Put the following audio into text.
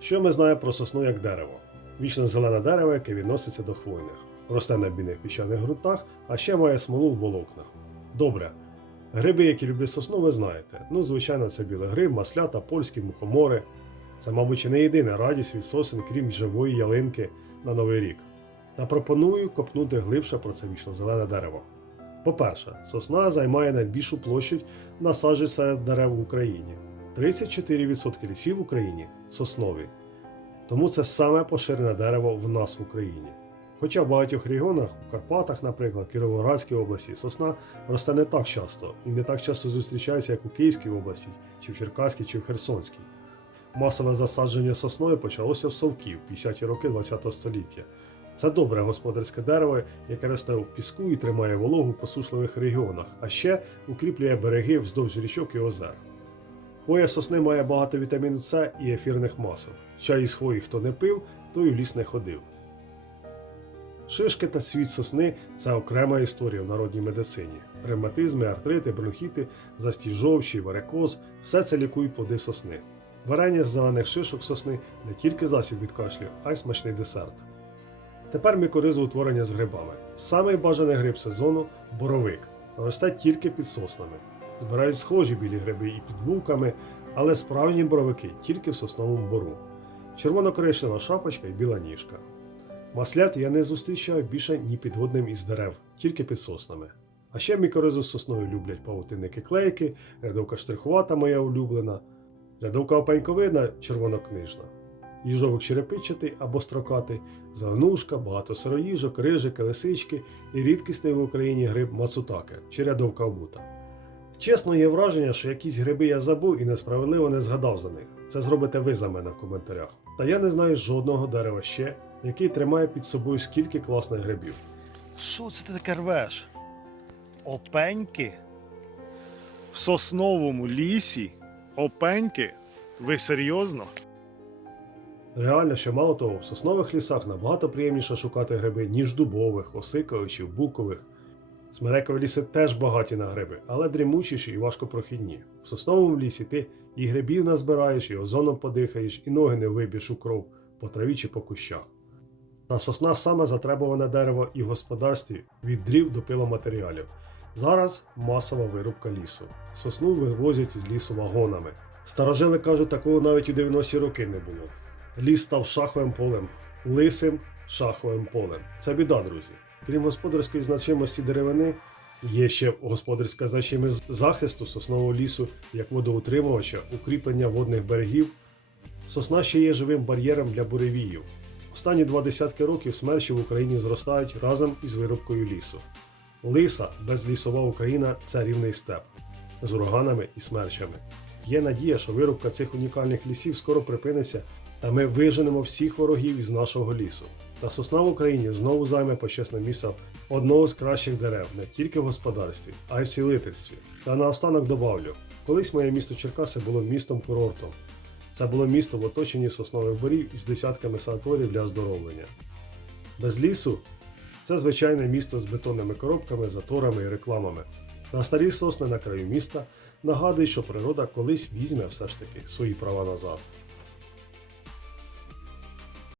Що ми знаємо про сосну як дерево? Вічно зелене дерево, яке відноситься до хвойних. Росте на бідних піщаних ґрунтах, а ще має смолу в волокнах. Добре. Гриби, які люблять сосну, ви знаєте. Ну, звичайно, це білий гриб, маслята, польські мухомори. Це, мабуть, не єдина радість від сосен, крім живої ялинки на Новий рік. Та пропоную копнути глибше про це вічно зелене дерево. По-перше, сосна займає найбільшу площадь насаджень серед дерев в Україні. 34% лісів в Україні соснові. Тому це саме поширене дерево в нас в Україні. Хоча в багатьох регіонах, у Карпатах, наприклад, Кіровоградській області, сосна росте не так часто і не так часто зустрічається, як у Київській області, чи в Черкаській, чи в Херсонській. Масове засадження сосною почалося в Совків 50-ті роки ХХ століття. Це добре господарське дерево, яке росте у піску і тримає вологу в посушливих регіонах, а ще укріплює береги вздовж річок і озер. Хвоя сосни має багато вітаміну С і ефірних масел. Чай із хвої хто не пив, той у ліс не ходив. Шишки та світ сосни це окрема історія в народній медицині. Ревматизми, артрити, бронхіти, застій жовчі, варикоз все це лікують плоди сосни. Варення з зелених шишок сосни не тільки засіб від кашлю, а й смачний десерт. Тепер мікоризу утворення з грибами. Самий бажаний гриб сезону боровик. Росте тільки під соснами. Збирають схожі білі гриби і під луками, але справжні боровики тільки в сосновому бору. Червоно-коричнева шапочка і біла ніжка. Маслят я не зустрічаю більше ні під одним із дерев, тільки під соснами. А ще мікоризу з сосною люблять павутинники клейки, рядовка штрихувата моя улюблена, рядовка опеньковидна червонокнижна, їжовик черепичатий або строкатий, загнушка, багато сироїжок, рижики, лисички і рідкісний в Україні гриб мацутаке чи рядовка обута. Чесно, є враження, що якісь гриби я забув і несправедливо не згадав за них. Це зробите ви за мене в коментарях. Та я не знаю жодного дерева ще, який тримає під собою скільки класних грибів. Що це ти таке рвеш? Опеньки? В сосновому лісі? Опеньки? Ви серйозно? Реально, що мало того, в соснових лісах набагато приємніше шукати гриби, ніж дубових, осикових букових. Смерекові ліси теж багаті на гриби, але дрімучіші і важкопрохідні. В сосновому лісі ти і грибів назбираєш, і озоном подихаєш, і ноги не виб'єш у кров по траві чи по кущах. Та сосна саме затребуване дерево і в господарстві від дрів до пиломатеріалів. Зараз масова вирубка лісу. Сосну вивозять з лісу вагонами. Старожили кажуть, такого навіть у 90-ті роки не було. Ліс став шаховим полем, лисим шаховим полем. Це біда, друзі. Крім господарської значимості деревини, є ще господарська значимість захисту соснового лісу як водоутримувача, укріплення водних берегів. Сосна ще є живим бар'єром для буревіїв. Останні два десятки років смерчі в Україні зростають разом із вирубкою лісу. Лиса, безлісова Україна це рівний степ з ураганами і смерчами. Є надія, що вирубка цих унікальних лісів скоро припиниться, та ми виженемо всіх ворогів із нашого лісу. Та сосна в Україні знову займе почесне місце одного з кращих дерев не тільки в господарстві, а й в цілительстві. Та наостанок добавлю: колись моє місто Черкаси було містом курортом. Це було місто в оточенні соснових борів із десятками санаторів для оздоровлення. Без лісу це звичайне місто з бетонними коробками, заторами і рекламами. На старі сосни на краю міста нагадують, що природа колись візьме все ж таки свої права назад.